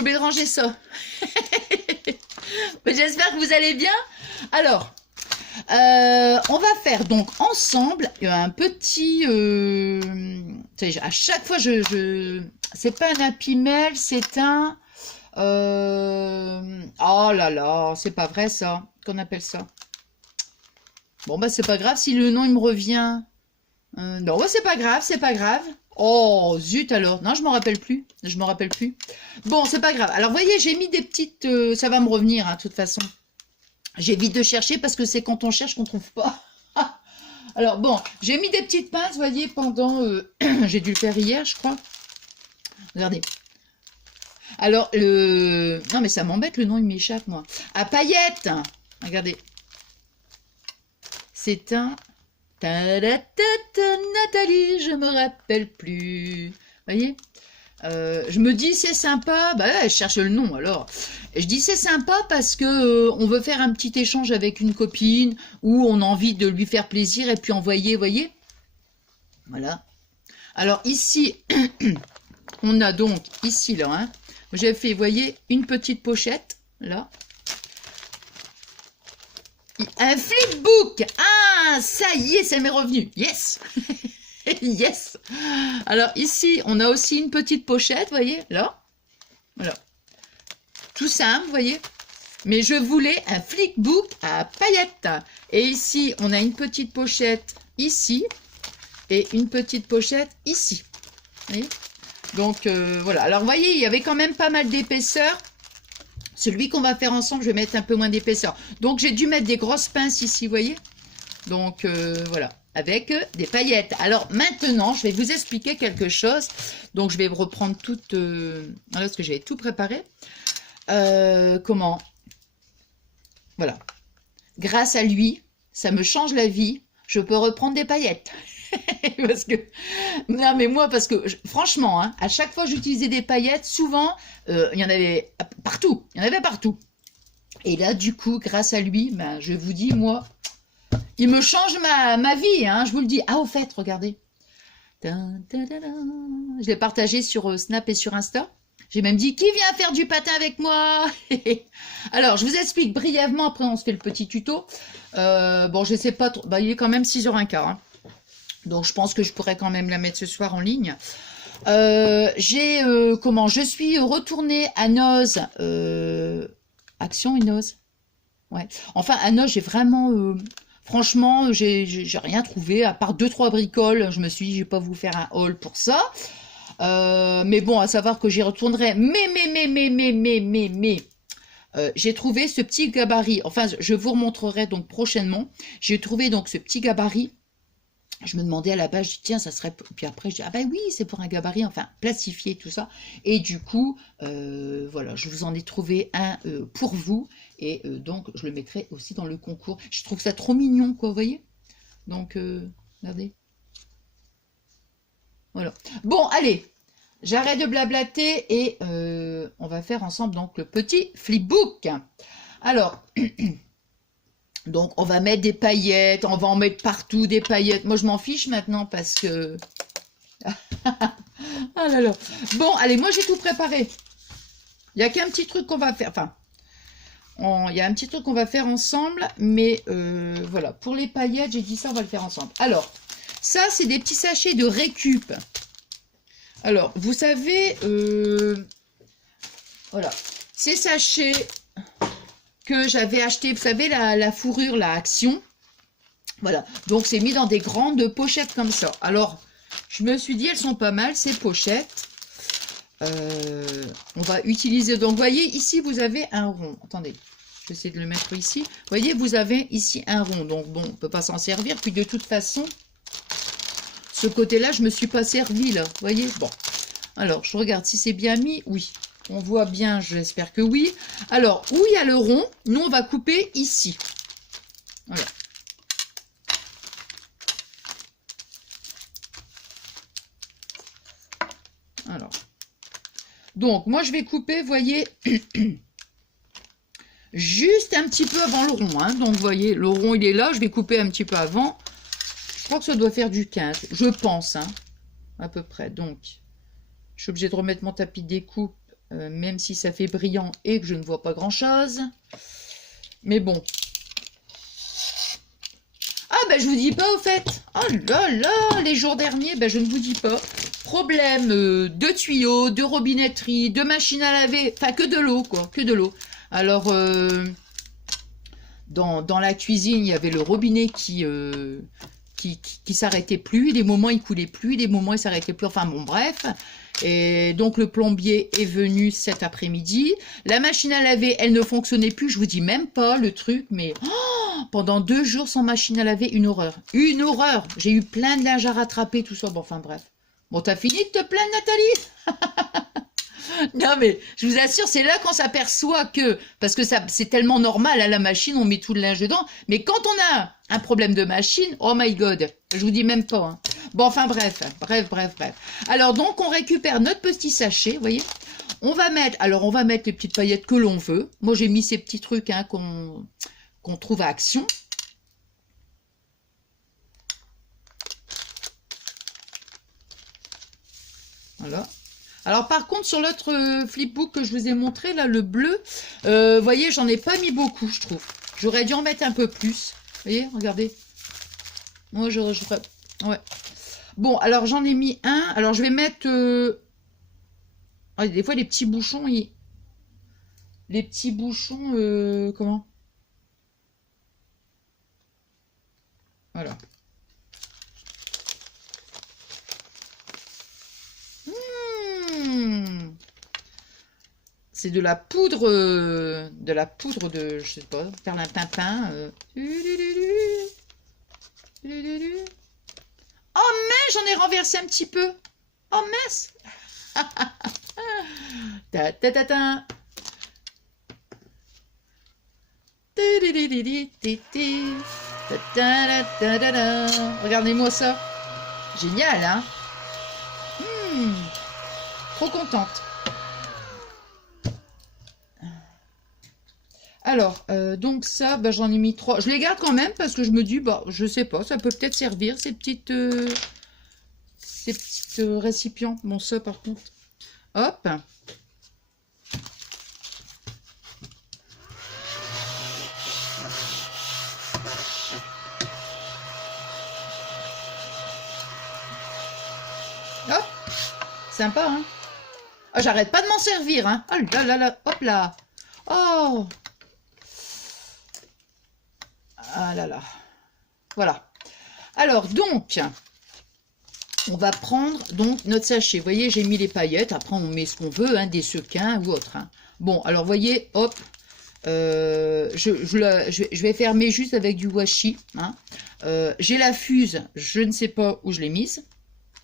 suis obligée de ranger ça. J'espère que vous allez bien. Alors, on va faire donc ensemble un petit... à chaque fois, c'est pas un Happy Mail, c'est un... oh là là, c'est pas vrai ça, qu'on appelle ça. Bon, bah c'est pas grave si le nom il me revient. Non, bah, c'est pas grave, c'est pas grave. Oh, zut alors. Non, je m'en rappelle plus. Je m'en rappelle plus. Bon, c'est pas grave. Alors, vous voyez, j'ai mis des petites... ça va me revenir, hein, de toute façon. J'évite de chercher parce que c'est quand on cherche qu'on trouve pas. Alors, bon, j'ai mis des petites pinces, vous voyez, pendant... j'ai dû le faire hier, je crois. Regardez. Alors, non, mais ça m'embête, le nom, il m'échappe, moi. À paillettes. Regardez. C'est un... Nathalie, je me rappelle plus. Vous voyez, je me dis c'est sympa. Bah ouais, je cherche le nom alors. Et je dis c'est sympa parce que on veut faire un petit échange avec une copine ou on a envie de lui faire plaisir et puis envoyer, vous voyez. Voilà. Alors ici, on a donc ici là. Hein, j'ai fait, vous voyez, une petite pochette là. Un flipbook. Ah, ça y est, ça m'est revenu. Yes. Yes. Alors ici, on a aussi une petite pochette, vous voyez, là. Voilà. Tout simple, vous voyez. Mais je voulais un flipbook à paillettes. Et ici, on a une petite pochette ici. Et une petite pochette ici. Vous voyez. Donc, voilà. Alors, vous voyez, il y avait quand même pas mal d'épaisseur. Celui qu'on va faire ensemble, je vais mettre un peu moins d'épaisseur. Donc, j'ai dû mettre des grosses pinces ici, vous voyez. Donc, voilà, avec des paillettes. Alors, maintenant, je vais vous expliquer quelque chose. Donc, je vais reprendre toute... voilà, parce que j'avais tout préparé. Comment? Voilà. Grâce à lui, ça me change la vie. Je peux reprendre des paillettes. Parce que... Non, mais moi, parce que, franchement, hein, à chaque fois que j'utilisais des paillettes, souvent, il y en avait partout. Il y en avait partout. Et là, du coup, grâce à lui, ben, je vous dis, moi, il me change ma vie, hein, je vous le dis. Ah, au fait, regardez. Je l'ai partagé sur Snap et sur Insta. J'ai même dit, qui vient faire du patin avec moi? Alors, je vous explique brièvement, après on se fait le petit tuto. Bon, je sais pas trop, bah, il est quand même 6h15. Hein. Donc, je pense que je pourrais quand même la mettre ce soir en ligne. Je suis retournée à Noz. Action et Noz. Ouais. Enfin, à Noz, j'ai vraiment... franchement, j'ai rien trouvé, à part 2-3 bricoles. Je me suis dit, je vais pas vous faire un haul pour ça. Mais bon, à savoir que j'y retournerai. Mais, j'ai trouvé ce petit gabarit. Enfin, je vous remontrerai donc prochainement. J'ai trouvé donc ce petit gabarit. Je me demandais à la base, je dis, tiens, ça serait... Puis après, je dis, ah ben oui, c'est pour un gabarit, enfin, plastifié, tout ça. Et du coup, voilà, je vous en ai trouvé un pour vous. Et donc, je le mettrai aussi dans le concours. Je trouve ça trop mignon, quoi, vous voyez. Donc, regardez. Voilà. Bon, allez, j'arrête de blablater et on va faire ensemble donc le petit flipbook. Alors... Donc, on va mettre des paillettes, on va en mettre partout des paillettes. Moi, je m'en fiche maintenant parce que... ah là là. Bon, allez, moi, j'ai tout préparé. Il n'y a qu'un petit truc qu'on va faire. Enfin, il y a un petit truc qu'on va faire ensemble. Mais voilà, pour les paillettes, j'ai dit ça, on va le faire ensemble. Alors, ça, c'est des petits sachets de récup. Alors, vous savez... voilà, ces sachets... que j'avais acheté, vous savez, la fourrure, la Action. Voilà, donc c'est mis dans des grandes pochettes comme ça. Alors, je me suis dit, elles sont pas mal, ces pochettes. On va utiliser, donc, vous voyez, ici, vous avez un rond. Attendez, je vais essayer de le mettre ici. Vous voyez, vous avez ici un rond. Donc, bon, on ne peut pas s'en servir. Puis, de toute façon, ce côté-là, je ne me suis pas servi, là. Vous voyez, bon. Alors, je regarde si c'est bien mis. Oui. On voit bien, j'espère que oui. Alors, où il y a le rond, nous, on va couper ici. Voilà. Alors. Donc, moi, je vais couper, vous voyez, juste un petit peu avant le rond. Hein. Donc, vous voyez, le rond, il est là. Je vais couper un petit peu avant. Je crois que ça doit faire du 15. Je pense, hein, à peu près. Donc, je suis obligée de remettre mon tapis de découpe. même si ça fait brillant et que je ne vois pas grand-chose. Mais bon. Ah, ben je vous dis pas au fait. Oh là là, les jours derniers, ben je ne vous dis pas. Problème de tuyaux, de robinetterie, de machine à laver, enfin que de l'eau, quoi, que de l'eau. Alors, dans la cuisine, il y avait le robinet qui s'arrêtait plus. Des moments, il coulait plus. Des moments, il s'arrêtait plus. Enfin, bon, bref. Et donc, le plombier est venu cet après-midi. La machine à laver, elle ne fonctionnait plus. Je vous dis même pas le truc, mais pendant 2 jours sans machine à laver, une horreur. Une horreur. J'ai eu plein de linge à rattraper, tout ça. Bon, enfin, bref. Bon, t'as fini de te plaindre, Nathalie? Non, mais je vous assure, c'est là qu'on s'aperçoit que, parce que ça, c'est tellement normal à la machine, on met tout le linge dedans, mais quand on a un problème de machine, oh my god, je vous dis même pas. Hein. Bon, enfin bref. Alors donc, on récupère notre petit sachet, vous voyez. On va mettre les petites paillettes que l'on veut. Moi, j'ai mis ces petits trucs hein, qu'on trouve à Action. Voilà. Alors par contre sur l'autre flipbook que je vous ai montré là, le bleu, vous voyez j'en ai pas mis beaucoup je trouve. J'aurais dû en mettre un peu plus. Vous voyez, regardez. Moi ouais. Bon alors j'en ai mis un. Alors je vais mettre des fois les petits bouchons, les petits bouchons comment? Voilà. C'est de la poudre de, je sais pas, perlimpinpin. Oh mais j'en ai renversé un petit peu. Oh mince. Ta ta ta ta. Regardez-moi ça. Génial, hein? Trop contente. Alors, donc ça, bah, j'en ai mis 3. Je les garde quand même parce que je me dis, bah, je sais pas, ça peut peut-être servir, ces petites récipients. Bon, ça, par contre. Hop. Hop. Sympa, hein? Ah, j'arrête pas de m'en servir, hein? Oh là là là, hop là. Oh. Ah là là. Voilà. Alors, donc, on va prendre donc notre sachet. Vous voyez, j'ai mis les paillettes. Après, on met ce qu'on veut, hein, des sequins ou autre. Hein. Bon, alors, vous voyez, hop. Je vais fermer juste avec du washi. Hein. J'ai la fuse. Je ne sais pas où je l'ai mise.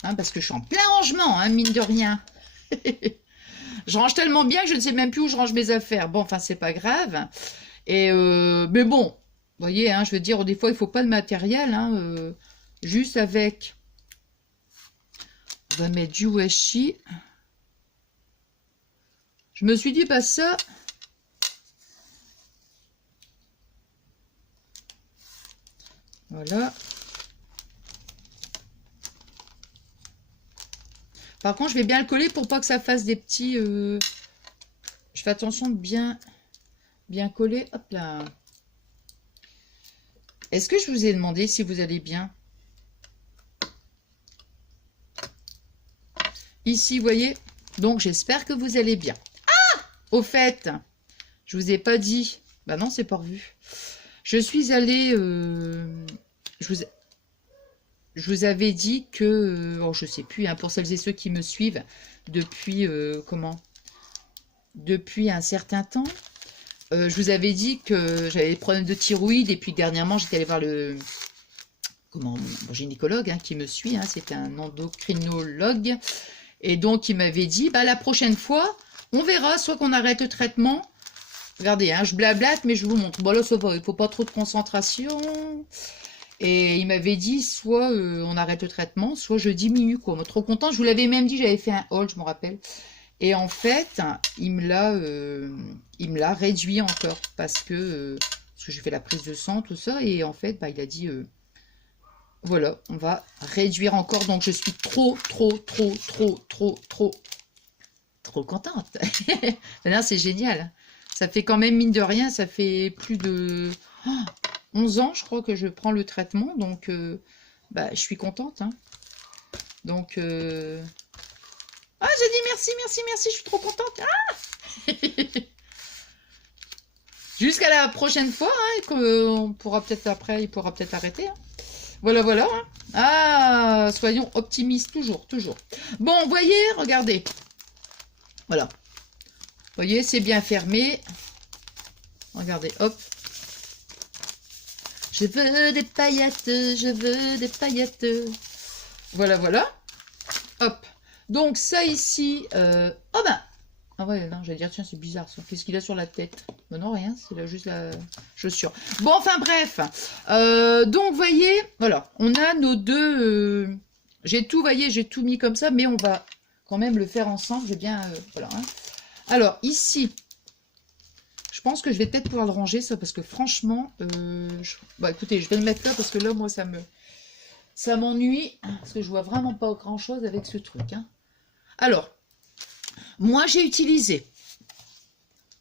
Hein, parce que je suis en plein rangement, hein, mine de rien. Je range tellement bien que je ne sais même plus où je range mes affaires. Bon, enfin, c'est pas grave. Et mais bon, vous voyez, hein, je veux dire, des fois, il faut pas de matériel. Hein, juste avec... On va mettre du washi. Je me suis dit, bah ça... Voilà. Par contre, je vais bien le coller pour pas que ça fasse des petits... Je fais attention de bien coller. Hop là. Est-ce que je vous ai demandé si vous allez bien? Ici, vous voyez. Donc, j'espère que vous allez bien. Ah! Au fait, je vous ai pas dit... Bah non, c'est pas revu. Je suis allée... Je vous avais dit que... oh, je sais plus, hein, pour celles et ceux qui me suivent depuis... Depuis un certain temps. Je vous avais dit que j'avais des problèmes de thyroïde. Et puis, dernièrement, j'étais allée voir le... mon gynécologue hein, qui me suit. Hein, c'est un endocrinologue. Et donc, il m'avait dit, bah, la prochaine fois, on verra, soit qu'on arrête le traitement. Regardez, hein, je blablate, mais je vous montre. Bon, là, ça va, il ne faut pas trop de concentration. Et il m'avait dit, soit on arrête le traitement, soit je diminue, quoi. Moi, trop content. Je vous l'avais même dit, j'avais fait un haul, je me rappelle. Et en fait, il me l'a réduit encore. Parce que j'ai fait la prise de sang, tout ça. Et en fait, bah, il a dit... voilà, on va réduire encore. Donc, je suis trop trop contente. Là, c'est génial. Ça fait quand même, mine de rien, ça fait plus de 11 ans, je crois, que je prends le traitement. Donc, bah, je suis contente. Hein. Donc, ah, j'ai dit merci, merci, merci, je suis trop contente. Ah Jusqu'à la prochaine fois, hein, on pourra peut-être après, il pourra peut-être arrêter. Hein. Voilà, voilà. Hein. Ah, soyons optimistes, toujours, toujours. Bon, vous voyez, regardez. Voilà. Vous voyez, c'est bien fermé. Regardez, hop. Je veux des paillettes, je veux des paillettes. Voilà, voilà. Hop. Donc, ça ici... Oh ben... Ah ouais, non, j'allais dire, tiens, c'est bizarre ça. Qu'est-ce qu'il a sur la tête? Ben non, rien, c'est là juste la chaussure. Bon, enfin, bref. Donc, vous voyez, voilà, on a nos deux... J'ai tout, vous voyez, j'ai tout mis comme ça, mais on va quand même le faire ensemble. J'ai bien... voilà. Hein. Alors, ici, je pense que je vais peut-être pouvoir le ranger, ça, parce que franchement... Bon, écoutez, je vais le mettre là, parce que là, moi, ça m'ennuie, parce que je vois vraiment pas grand-chose avec ce truc. Hein. Alors... Moi, j'ai utilisé,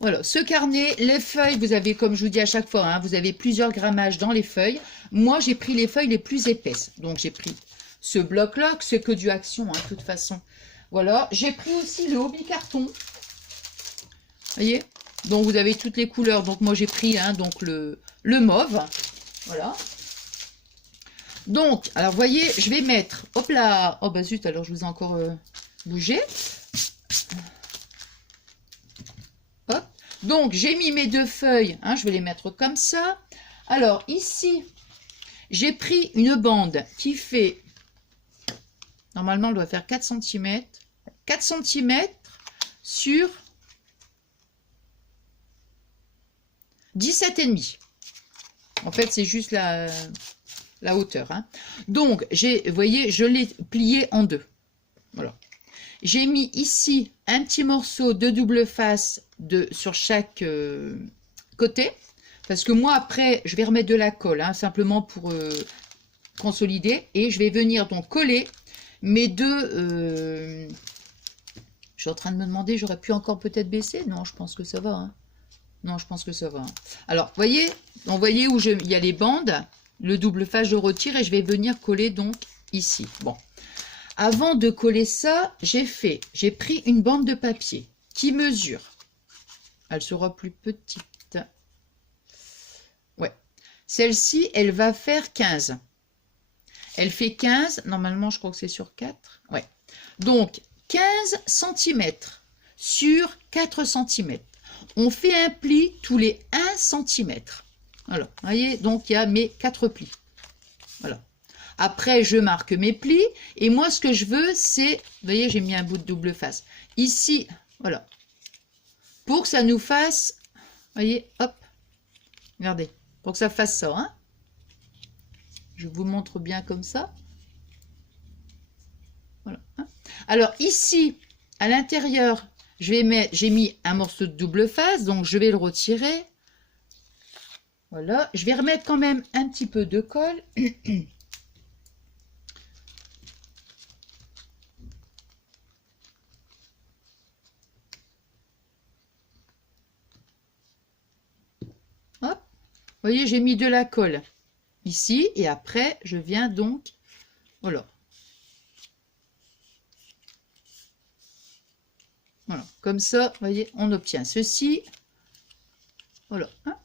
voilà, ce carnet, les feuilles, vous avez, comme je vous dis à chaque fois, hein, vous avez plusieurs grammages dans les feuilles. Moi, j'ai pris les feuilles les plus épaisses. Donc, j'ai pris ce bloc-là, c'est que du action, hein, de toute façon. Voilà, j'ai pris aussi le hobby carton. Vous voyez? Donc, vous avez toutes les couleurs. Donc, moi, j'ai pris hein, donc le mauve. Voilà. Donc, alors, vous voyez, je vais mettre, hop là, oh bah zut, alors je vous ai encore bougé. Hop. Donc, j'ai mis mes deux feuilles, hein, je vais les mettre comme ça. Alors, ici, j'ai pris une bande qui fait, normalement, elle doit faire 4 cm. 4 cm sur 17,5. En fait, c'est juste la hauteur. Hein. Donc, vous voyez, je l'ai plié en deux. Voilà. J'ai mis ici un petit morceau de double face sur chaque côté. Parce que moi, après, je vais remettre de la colle, hein, simplement pour consolider. Et je vais venir donc coller mes deux... je suis en train de me demander, j'aurais pu encore peut-être baisser? Non, je pense que ça va. Hein. Non, je pense que ça va. Hein. Alors, vous voyez où il y a les bandes. Le double face, je retire et je vais venir coller donc ici. Bon. Avant de coller ça, j'ai pris une bande de papier qui mesure. Elle sera plus petite. Ouais. Celle-ci, elle va faire 15. Elle fait 15. Normalement, je crois que c'est sur 4. Ouais. Donc, 15 cm sur 4 cm. On fait un pli tous les 1 cm. Voilà. Vous voyez, donc il y a mes 4 plis. Voilà. Après, je marque mes plis. Et moi, ce que je veux, c'est... Vous voyez, j'ai mis un bout de double face. Ici, voilà. Pour que ça nous fasse... Vous voyez, hop. Regardez. Pour que ça fasse ça. Hein. Je vous montre bien comme ça. Voilà. Hein. Alors, ici, à l'intérieur, j'ai mis un morceau de double face. Donc, je vais le retirer. Voilà. Je vais remettre quand même un petit peu de colle. Hop, vous voyez, j'ai mis de la colle ici et après, je viens donc, voilà. Voilà, comme ça, vous voyez, on obtient ceci. Voilà. Hein.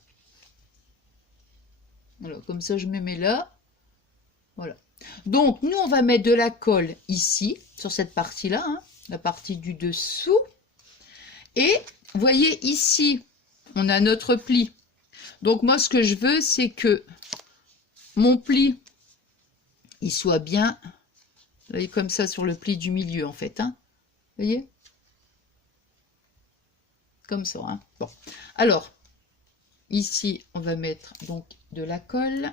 Voilà, comme ça, je me mets là. Voilà. Donc, nous, on va mettre de la colle ici, sur cette partie-là, hein, la partie du dessous. Et, vous voyez, ici, on a notre pli. Donc, moi, ce que je veux, c'est que mon pli, il soit bien, vous voyez, comme ça, sur le pli du milieu, en fait. Hein. Vous voyez? Comme ça. Hein. Bon. Alors, ici, on va mettre donc de la colle.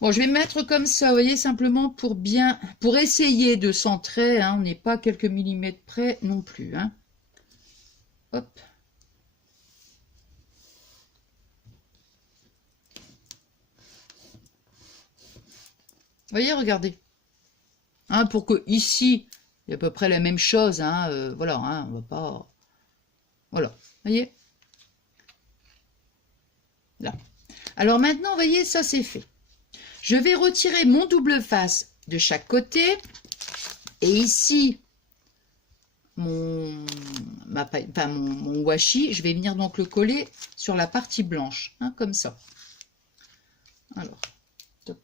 Bon, je vais mettre comme ça, vous voyez, simplement pour essayer de centrer, hein, on n'est pas quelques millimètres près non plus. Hein. Hop. Voyez, regardez. Hein, pour que ici, il y a à peu près la même chose. Hein, voilà, hein, on va pas... Voilà, voyez. Là. Alors maintenant, voyez, ça c'est fait. Je vais retirer mon double face de chaque côté. Et ici, mon washi, je vais venir donc le coller sur la partie blanche, hein, comme ça. Alors, top.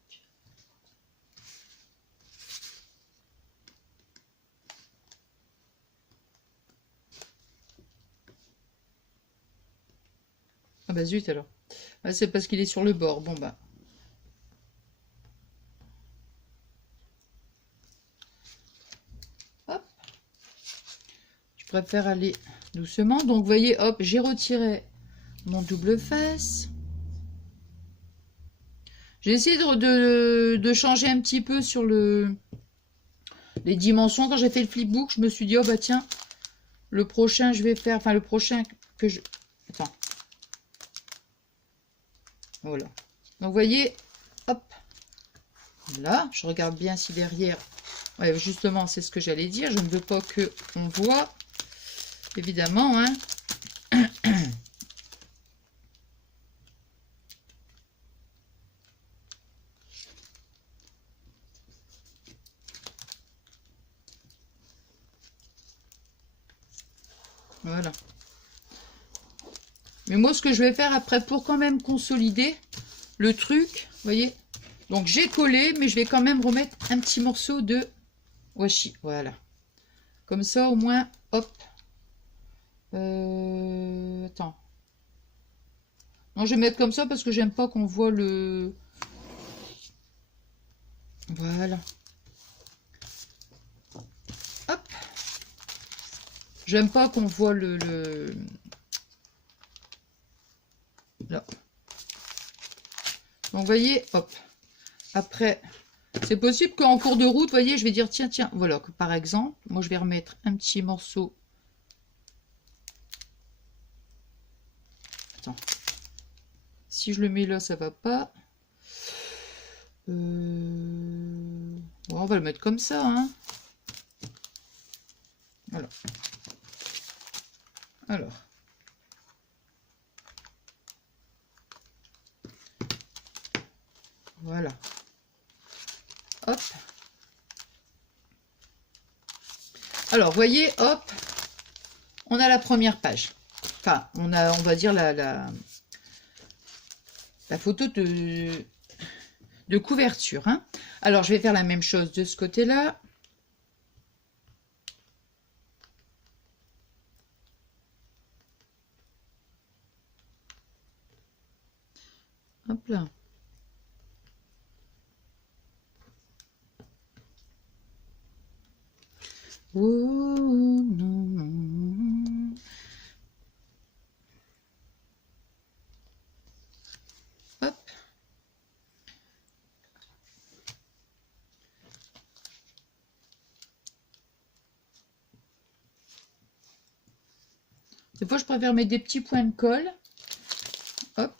Ah bah zut alors. Ah, c'est parce qu'il est sur le bord. Bon bah. Hop. Je préfère aller doucement. Donc vous voyez, hop, j'ai retiré mon double face. J'ai essayé de changer un petit peu sur les dimensions. Quand j'ai fait le flipbook, je me suis dit, oh bah tiens, le prochain, je vais faire... Enfin, le prochain que je... Attends. Voilà. Donc, vous voyez, hop. Là, je regarde bien si derrière... Ouais, justement, c'est ce que j'allais dire. Je ne veux pas qu'on voit, évidemment, hein. Voilà. Mais moi, ce que je vais faire après, pour quand même consolider le truc, vous voyez, donc j'ai collé, mais je vais quand même remettre un petit morceau de washi. Voilà. Comme ça, au moins, hop. Attends. Non, je vais mettre comme ça parce que j'aime pas qu'on voit le... Voilà. Hop. J'aime pas qu'on voit le... Là. Donc, vous voyez, hop. Après, c'est possible qu'en cours de route, vous voyez, je vais dire, tiens, tiens, voilà, que par exemple, moi, je vais remettre un petit morceau. Attends. Si je le mets là, ça va pas. Bon, on va le mettre comme ça, hein. Voilà. Alors. Voilà. Hop. Alors, vous voyez, hop, on a la première page. Enfin, on va dire la photo de couverture. Hein. Alors, je vais faire la même chose de ce côté-là. Hop là. Oh non. Hop. Des fois, je préfère mettre des petits points de colle. Hop.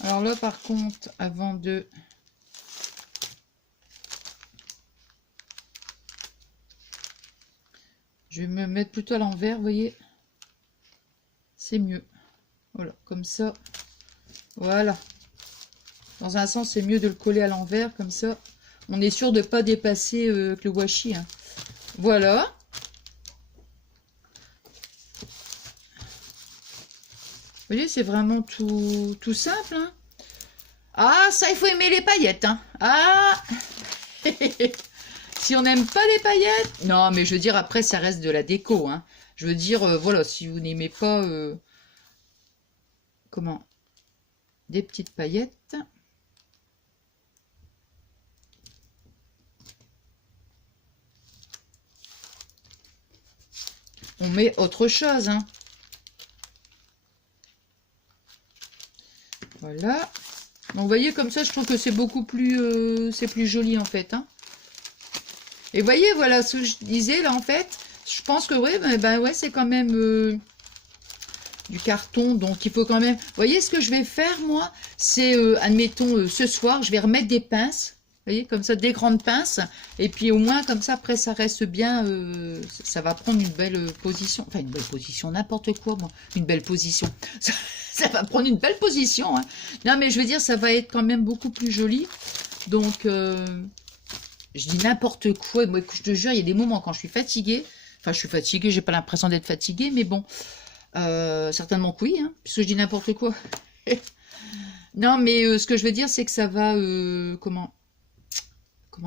Alors là, par contre, avant de... Je vais me mettre plutôt à l'envers, vous voyez. C'est mieux. Voilà, comme ça. Voilà. Dans un sens, c'est mieux de le coller à l'envers, comme ça. On est sûr de ne pas dépasser le washi. Hein. Voilà. Vous voyez, c'est vraiment tout simple. Hein. Ah, ça, il faut aimer les paillettes. Hein. Ah si on n'aime pas les paillettes... Non, mais je veux dire, après, ça reste de la déco. Hein. Je veux dire, voilà, si vous n'aimez pas... comment? Des petites paillettes. On met autre chose. Hein. Voilà. Donc, vous voyez, comme ça, je trouve que c'est beaucoup plus... c'est plus joli, en fait. Hein. Et vous voyez, voilà ce que je disais, là, en fait. Je pense que, oui, ben ouais, c'est quand même... du carton, donc il faut quand même... Vous voyez ce que je vais faire, moi? C'est, admettons, ce soir, je vais remettre des pinces. Vous voyez, comme ça, des grandes pinces. Et puis au moins, comme ça, après, ça reste bien... ça va prendre une belle position. Enfin, une belle position, n'importe quoi, moi. Une belle position. Ça va prendre une belle position. Hein. Non, mais je veux dire, ça va être quand même beaucoup plus joli. Donc, je dis n'importe quoi. Et moi, je te jure, il y a des moments quand je suis fatiguée. Enfin, je suis fatiguée, j'ai pas l'impression d'être fatiguée, mais bon. Certainement que oui, hein, puisque je dis n'importe quoi. Non, mais ce que je veux dire, c'est que ça va... comment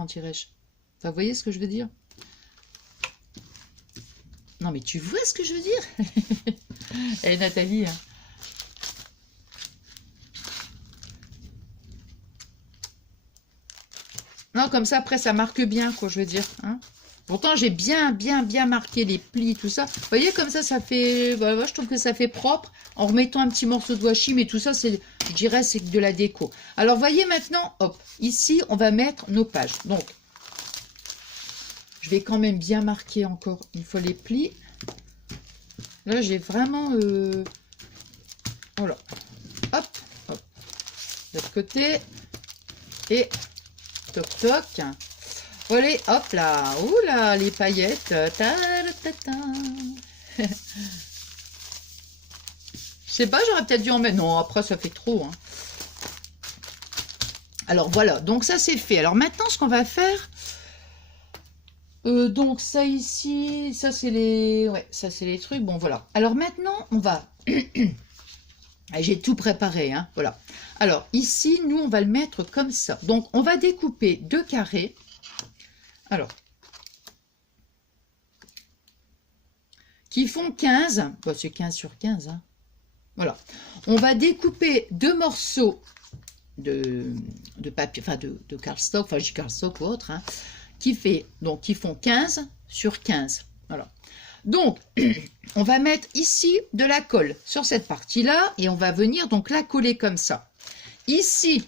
dirais-je? Enfin, vous voyez ce que je veux dire? Non, mais tu vois ce que je veux dire? Eh, Nathalie, hein. Non, comme ça, après, ça marque bien, quoi, je veux dire. Hein. Pourtant, j'ai bien marqué les plis, tout ça. Vous voyez, comme ça fait... Bah, je trouve que ça fait propre. En remettant un petit morceau de washi, mais tout ça, c'est, je dirais, c'est de la déco. Alors, voyez maintenant, hop, ici, on va mettre nos pages. Donc, je vais quand même bien marquer encore une fois les plis. Là, j'ai vraiment... Voilà. Hop, hop. De l'autre côté. Et... Toc, toc. Voilà, hop là. Oula, les paillettes. Je sais pas, j'aurais peut-être dû en mettre. Non, après, ça fait trop. Hein. Alors, voilà. Donc, ça, c'est fait. Alors, maintenant, ce qu'on va faire... donc, ça ici... Ça, c'est les... Ouais, ça, c'est les trucs. Bon, voilà. Alors, maintenant, on va... J'ai tout préparé, hein. Voilà. Alors, ici, nous, on va le mettre comme ça. Donc, on va découper 2 carrés. Alors, qui font 15. Bon, c'est 15 sur 15. Hein. Voilà. On va découper 2 morceaux de papier, enfin de cardstock, enfin, je dis cardstock ou autre, hein, qui font 15 sur 15. Voilà. Donc, on va mettre ici de la colle sur cette partie-là et on va venir donc la coller comme ça. Ici,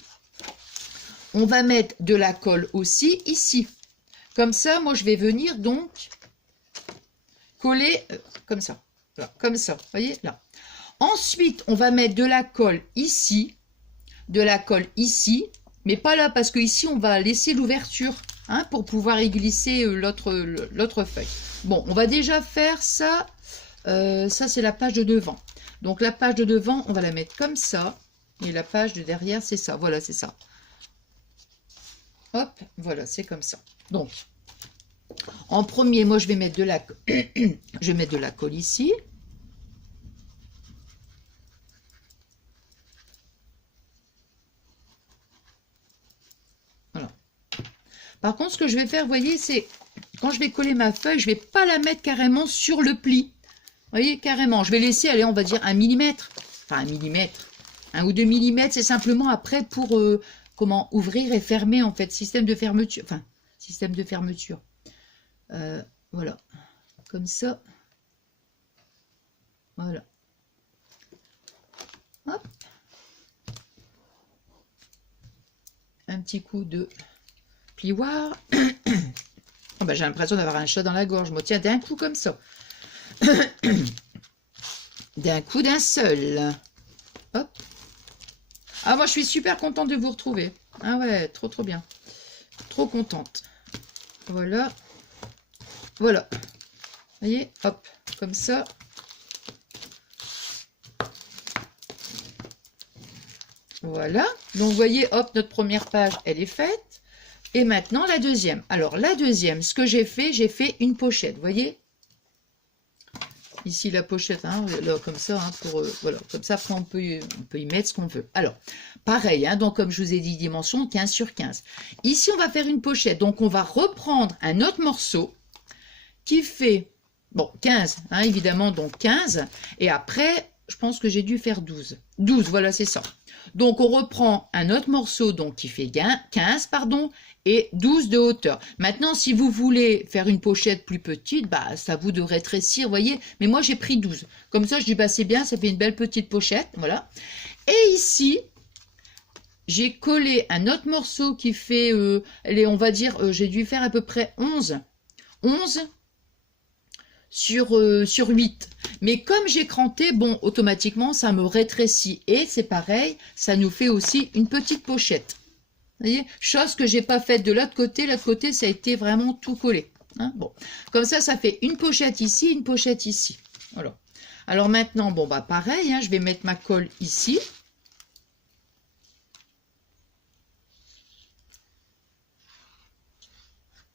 on va mettre de la colle aussi ici. Comme ça, moi, je vais venir donc coller comme ça. Voilà, comme ça, vous voyez, là. Ensuite, on va mettre de la colle ici, mais pas là, parce que ici, on va laisser l'ouverture hein, pour pouvoir y glisser l'autre feuille. Bon, on va déjà faire ça. Ça, c'est la page de devant. Donc, la page de devant, on va la mettre comme ça. Et la page de derrière, c'est ça. Voilà, c'est ça. Hop, voilà, c'est comme ça. Donc, en premier, moi, je vais mettre de la, je vais mettre de la colle ici. Voilà. Par contre, ce que je vais faire, vous voyez, c'est quand je vais coller ma feuille, je ne vais pas la mettre carrément sur le pli. Vous voyez, carrément. Je vais laisser, allez, on va dire 1 millimètre. Enfin, 1 millimètre. 1 ou 2 millimètres, c'est simplement après pour comment ouvrir et fermer, en fait. Système de fermeture. Enfin, système de fermeture. Voilà. Comme ça. Voilà. Hop. Un petit coup de plioir. Oh ben, j'ai l'impression d'avoir un chat dans la gorge. Moi, tiens, d'un coup comme ça. D'un coup d'un seul. Hop. Ah, moi, je suis super contente de vous retrouver. Ah ouais, trop, trop bien. Trop contente. Voilà. Voilà. Vous voyez, hop, comme ça. Voilà. Donc, vous voyez, hop, notre première page, elle est faite. Et maintenant, la deuxième. Alors, la deuxième, ce que j'ai fait une pochette. Vous voyez? Ici, la pochette, hein, là, comme ça, hein, pour, voilà, comme ça, après, on peut y mettre ce qu'on veut. Alors, pareil, hein, donc, comme je vous ai dit, dimension 15 sur 15. Ici, on va faire une pochette. Donc, on va reprendre un autre morceau qui fait, bon, 15, hein, évidemment, donc 15. Et après, je pense que j'ai dû faire 12. 12, voilà, c'est ça. Donc, on reprend un autre morceau donc qui fait 15, pardon, et 12 de hauteur. Maintenant, si vous voulez faire une pochette plus petite, bah, ça vous de rétrécir, vous voyez. Mais moi, j'ai pris 12. Comme ça, je dis, bah, c'est bien, ça fait une belle petite pochette, voilà. Et ici, j'ai collé un autre morceau qui fait, on va dire, j'ai dû faire à peu près 11 sur 8. Mais comme j'ai cranté, bon, automatiquement, ça me rétrécit. Et c'est pareil, ça nous fait aussi une petite pochette. Vous voyez, chose que j'ai pas faite de l'autre côté. L'autre côté, ça a été vraiment tout collé. Hein, bon, comme ça fait une pochette ici, une pochette ici. Voilà. Alors maintenant, bon, bah pareil, hein, je vais mettre ma colle ici.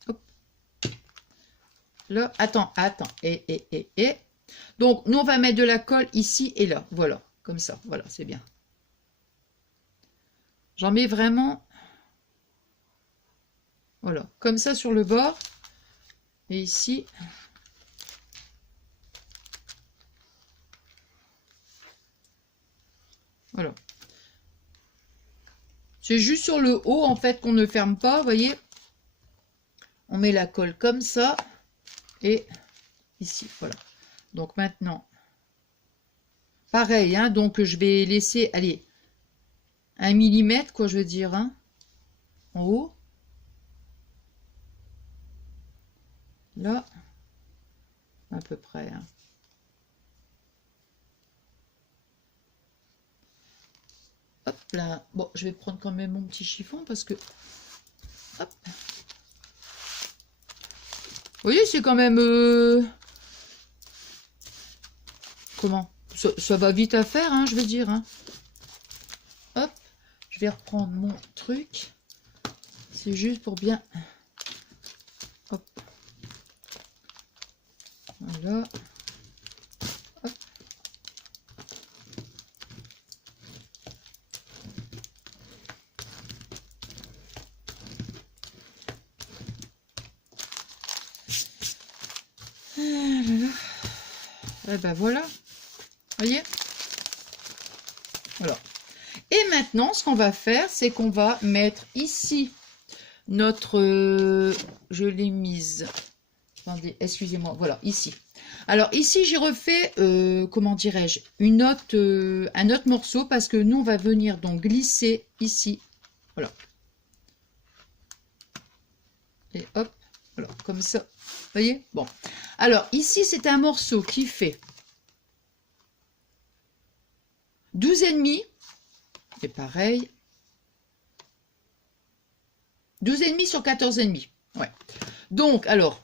Hop. Là, attends. Et. Donc, nous, on va mettre de la colle ici et là. Voilà, comme ça. Voilà, c'est bien. J'en mets vraiment... Voilà, comme ça sur le bord. Et ici... Voilà. C'est juste sur le haut, en fait, qu'on ne ferme pas, vous voyez. On met la colle comme ça. Et ici, voilà. Donc maintenant, pareil, hein, donc je vais laisser, allez, 1 millimètre, quoi, je veux dire, hein, en haut. Là, à peu près. Hein. Hop là. Bon, je vais prendre quand même mon petit chiffon parce que... Hop. Vous voyez, c'est quand même... Comment ça va vite à faire, hein, je veux dire. Hein. Hop. Je vais reprendre mon truc. C'est juste pour bien... Hop. Voilà. Hop. Et ben voilà. Voyez? Voilà. Et maintenant, ce qu'on va faire, c'est qu'on va mettre ici notre... je l'ai mise... Attendez, excusez-moi. Voilà, ici. Alors, ici, j'ai refait, comment dirais-je, un autre morceau parce que nous, on va venir donc glisser ici. Voilà. Et hop, voilà, comme ça. Vous voyez? Bon. Alors, ici, c'est un morceau qui fait 12,5. C'est pareil. 12,5 sur 14,5. Ouais. Donc, alors,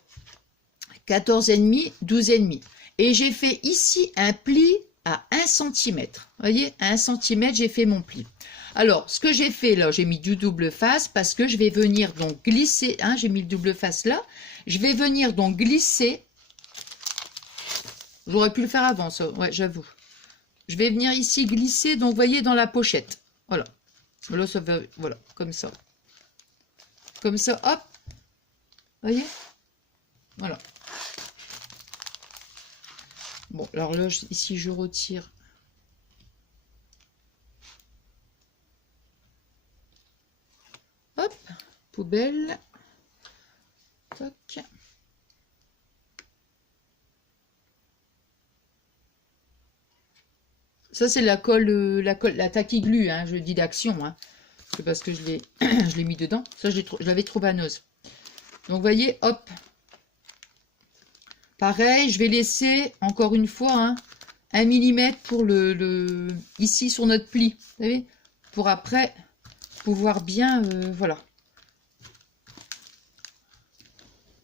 14,5, 12,5. Et j'ai fait ici un pli à 1 cm. Vous voyez, à 1 cm, j'ai fait mon pli. Alors, ce que j'ai fait là, j'ai mis du double face parce que je vais venir donc glisser. Hein, j'ai mis le double face là. Je vais venir donc glisser. J'aurais pu le faire avant, ça. Ouais, j'avoue. Je vais venir ici glisser, donc vous voyez, dans la pochette. Voilà. Là, ça va, voilà, comme ça. Comme ça, hop. Vous voyez? Voilà. Bon, alors là, ici, je retire. Hop, poubelle. Toc. Ça, c'est la colle, la taquiglue, hein, je dis d'action. Hein. C'est parce que je l'ai mis dedans. Ça, je l'avais trop vanneuse. Donc, vous voyez, hop. Pareil, je vais laisser, encore une fois, hein, 1 millimètre pour ici sur notre pli. Vous savez, pour après pouvoir bien, voilà.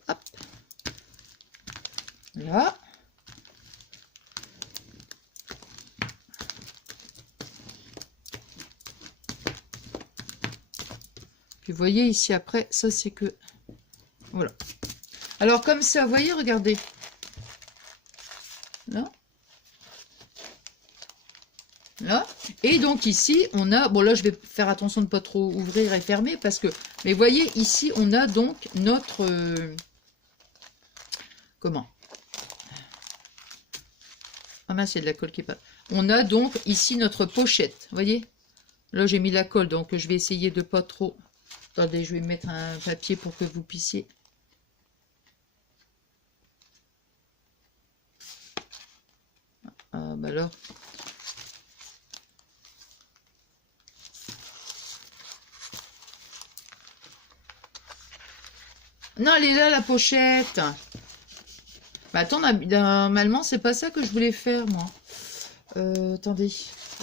Hop. Là. Puis vous voyez ici après, ça c'est que... Voilà. Alors comme ça, vous voyez, regardez. Là. Là. Et donc ici, on a... Bon là, je vais faire attention de ne pas trop ouvrir et fermer parce que... Mais vous voyez, ici, on a donc notre... Comment? Ah mince, il y a de la colle qui est pas... On a donc ici notre pochette. Vous voyez? Là, j'ai mis la colle, donc je vais essayer de pas trop... Attendez, je vais mettre un papier pour que vous puissiez... Ah, bah alors... Non, elle est là, la pochette. Attends, normalement, c'est pas ça que je voulais faire, moi. Attendez.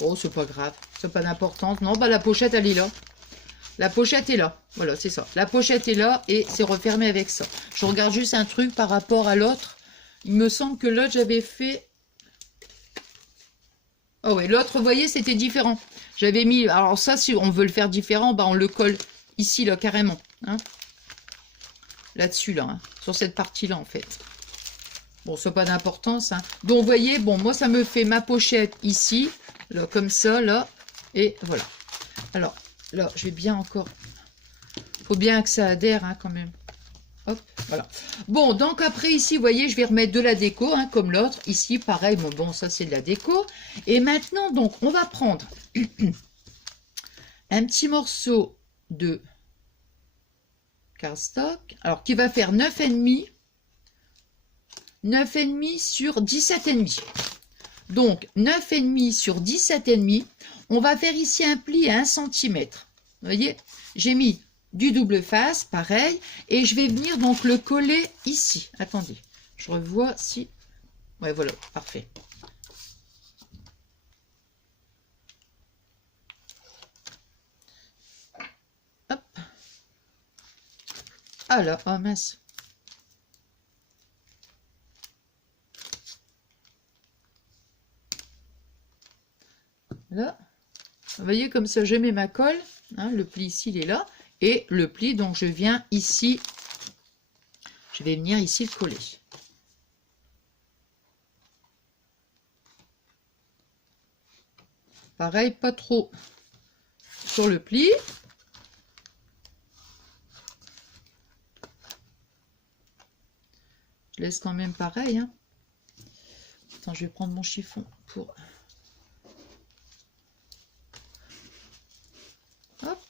Oh, c'est pas grave. C'est pas d'importance. Non, bah la pochette, elle est là. La pochette est là. Voilà, c'est ça. La pochette est là et c'est refermé avec ça. Je regarde juste un truc par rapport à l'autre. Il me semble que l'autre, j'avais fait... Oh ouais, l'autre, vous voyez, c'était différent. J'avais mis... Alors ça, si on veut le faire différent, bah on le colle ici, là, carrément. Hein, là-dessus, là. Hein, sur cette partie-là, en fait. Bon, ça n'a pas d'importance. Hein. Donc, vous voyez, bon, moi, ça me fait ma pochette ici. Là, comme ça, là. Et voilà. Alors, là, je vais bien encore... Faut bien que ça adhère, hein, quand même. Hop, voilà. Bon, donc après, ici, vous voyez, je vais remettre de la déco, hein, comme l'autre. Ici, pareil, bon, ça, c'est de la déco. Et maintenant, donc, on va prendre un petit morceau de cardstock. Alors, qui va faire 9,5. 9,5 sur 17,5. Donc, 9,5 sur 17,5. On va faire ici un pli à 1 cm. Vous voyez, j'ai mis du double face, pareil. Et je vais venir donc le coller ici. Attendez, je revois si... Ouais, voilà, parfait. Hop. Ah là, oh mince. Là, vous voyez, comme ça, je mets ma colle. Hein, le pli ici, il est là. Et le pli, donc je viens ici. Je vais venir ici le coller. Pareil, pas trop sur le pli. Je laisse quand même pareil. Hein. Attends, je vais prendre mon chiffon pour... Hop.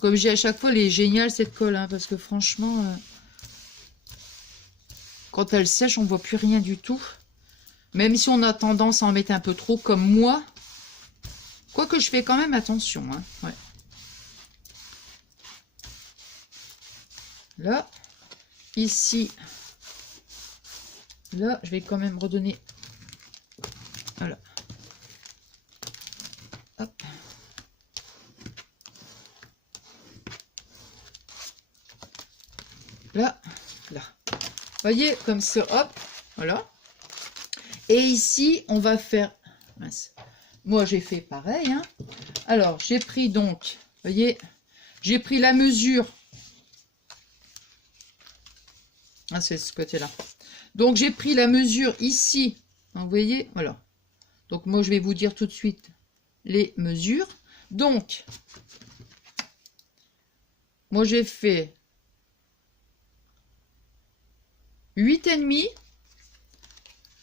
Comme je dis à chaque fois, elle est géniale cette colle, hein, parce que franchement, quand elle sèche, on ne voit plus rien du tout. Même si on a tendance à en mettre un peu trop, comme moi. Quoique je fais quand même attention. Hein, ouais. Là, ici, là, je vais quand même redonner. Voilà. Hop. Là, là. Voyez, comme ça, hop, voilà. Et ici, on va faire... Mince. Moi, j'ai fait pareil. Hein. Alors, j'ai pris donc, voyez, j'ai pris la mesure. Ah, c'est ce côté-là. Donc, j'ai pris la mesure ici. Donc, vous voyez, voilà. Donc, moi, je vais vous dire tout de suite les mesures. Donc, moi, j'ai fait 8,5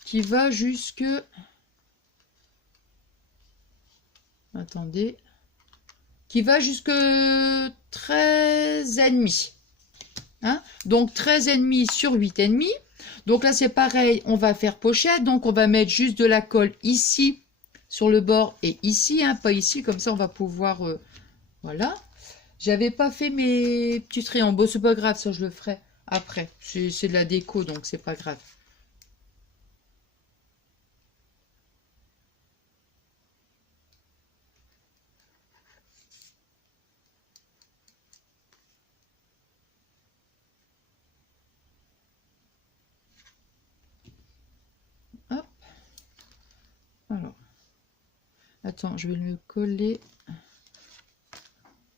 qui va jusque... Attendez. Qui va jusque 13,5. Hein? Donc 13,5 sur 8,5. Donc là c'est pareil, on va faire pochette. Donc on va mettre juste de la colle ici sur le bord et ici, hein, pas ici, comme ça on va pouvoir... voilà. J'avais pas fait mes petits triangles. Bon, c'est pas grave, ça je le ferai après. C'est de la déco, donc c'est pas grave. Hop. Alors. Attends, je vais le coller.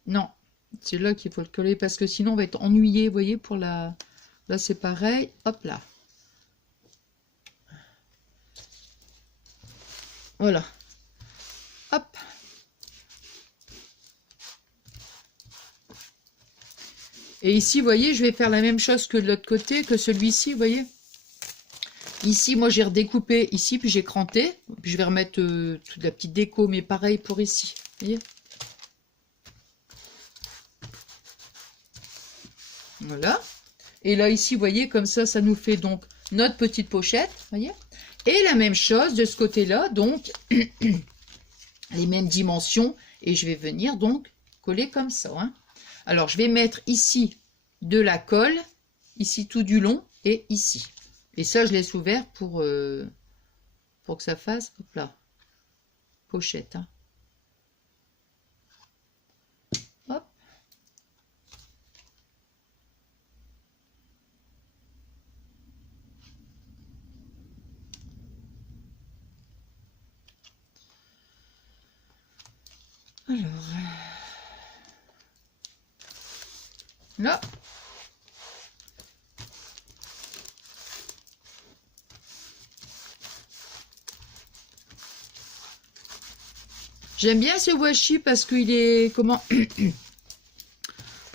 Non, c'est là qu'il faut le coller parce que sinon on va être ennuyé, vous voyez, pour la... Là c'est pareil, hop là. Voilà. Hop. Et ici, vous voyez, je vais faire la même chose que de l'autre côté, que celui-ci, vous voyez. Ici, moi, j'ai redécoupé ici, puis j'ai cranté. Puis je vais remettre toute la petite déco, mais pareil pour ici. Vous voyez. Voilà. Et là, ici, vous voyez, comme ça nous fait donc notre petite pochette. Vous voyez. Et la même chose de ce côté-là, donc, les mêmes dimensions. Et je vais venir donc coller comme ça. Hein. Alors, je vais mettre ici de la colle, ici tout du long et ici. Et ça, je laisse ouvert pour que ça fasse, hop là, pochette. Hein. Hop. Alors, là. J'aime bien ce washi parce qu'il est, comment, il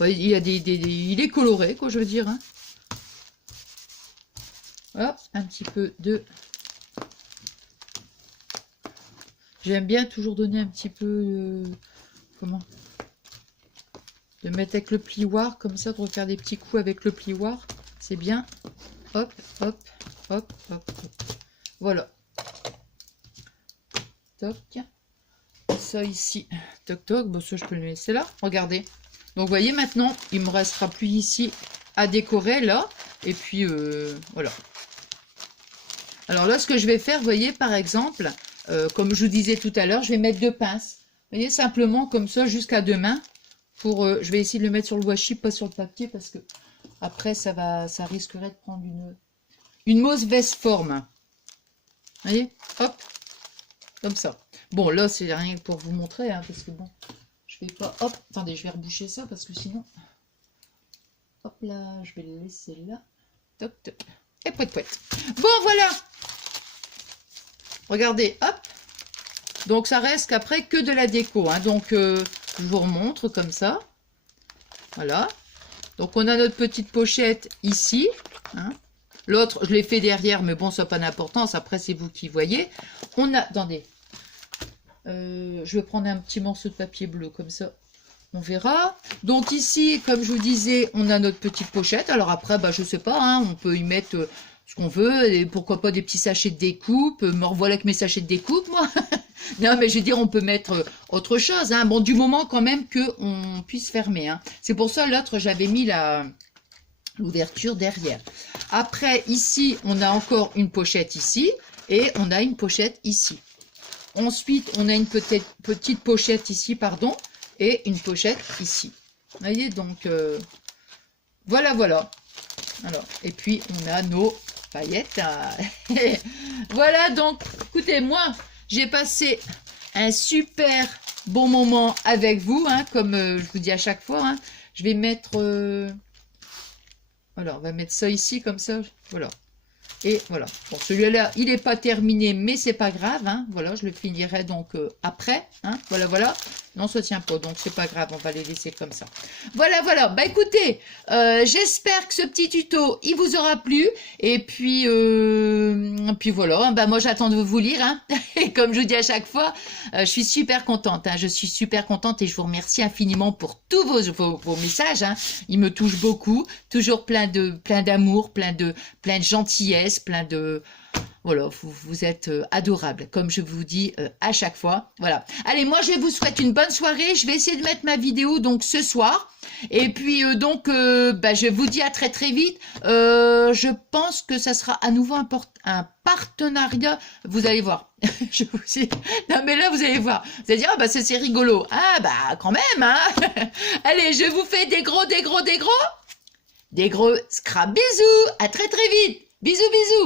y a il est coloré, quoi, je veux dire. Hein. Voilà, un petit peu de... J'aime bien toujours donner un petit peu, comment, de mettre avec le plioir, comme ça, de refaire des petits coups avec le plioir. C'est bien. Hop, hop, hop, hop, hop. Voilà. Toc. Ça ici. Toc, toc. Bon, ça, je peux le laisser là. Regardez. Donc, vous voyez, maintenant, il me restera plus ici à décorer, là. Et puis, voilà. Alors là, ce que je vais faire, vous voyez, par exemple, comme je vous disais tout à l'heure, je vais mettre 2 pinces. Vous voyez, simplement comme ça, jusqu'à demain. Pour, je vais essayer de le mettre sur le washi, pas sur le papier, parce que après, ça risquerait de prendre une mauvaise forme. Vous voyez, hop, comme ça. Bon, là, c'est rien que pour vous montrer, hein, parce que bon, je vais pas... Hop, attendez, je vais reboucher ça, parce que sinon... Hop là, je vais le laisser là. Toc, toc. Et pouet, pouet. Bon, voilà. Regardez, hop. Donc, ça reste qu'après que de la déco. Hein. Donc, je vous remontre comme ça. Voilà. Donc, on a notre petite pochette ici. Hein. L'autre, je l'ai fait derrière, mais bon, ça n'a pas d'importance. Après, c'est vous qui voyez. On a... Attendez. Je vais prendre un petit morceau de papier bleu, comme ça. On verra. Donc ici, comme je vous disais, on a notre petite pochette. Alors après, bah, je sais pas, hein, on peut y mettre ce qu'on veut. Et pourquoi pas des petits sachets de découpe. Me revoilà avec mes sachets de découpe, moi. Non, mais je veux dire, on peut mettre autre chose. Hein. Bon, du moment quand même qu'on puisse fermer. Hein. C'est pour ça, l'autre, j'avais mis l'ouverture derrière. Après, ici, on a encore une pochette ici. Et on a une pochette ici. Ensuite, on a une petite pochette ici, pardon. Et une pochette ici. Vous voyez, donc, voilà, voilà. Alors, et puis, on a nos paillettes. Voilà, donc, écoutez, moi, j'ai passé un super bon moment avec vous, hein, comme je vous dis à chaque fois. Hein. Je vais mettre... voilà, on va mettre ça ici, comme ça. Voilà. Et voilà. Bon, celui-là, il n'est pas terminé, mais c'est pas grave. Hein. Voilà, je le finirai donc après. Hein. Voilà, voilà. Non, ça tient pas, donc c'est pas grave. On va les laisser comme ça. Voilà, voilà. Bah écoutez, j'espère que ce petit tuto, il vous aura plu. Et puis voilà. Bah moi, j'attends de vous lire. Hein. Et comme je vous dis à chaque fois, je suis super contente. Hein. Je suis super contente et je vous remercie infiniment pour tous vos messages. Hein. Ils me touchent beaucoup. Toujours plein d'amour, plein de gentillesse, plein de... Voilà, vous êtes adorables, comme je vous dis à chaque fois. Voilà. Allez, moi, je vous souhaite une bonne soirée. Je vais essayer de mettre ma vidéo donc ce soir. Et puis, je vous dis à très, très vite. Je pense que ça sera à nouveau un partenariat. Vous allez voir. Je vous dis... Non, mais là, vous allez voir. Vous allez dire, ah, bah, c'est rigolo. Ah, bah, quand même, hein. Allez, je vous fais des gros scrap bisous. À très, très vite. Bisous, bisous.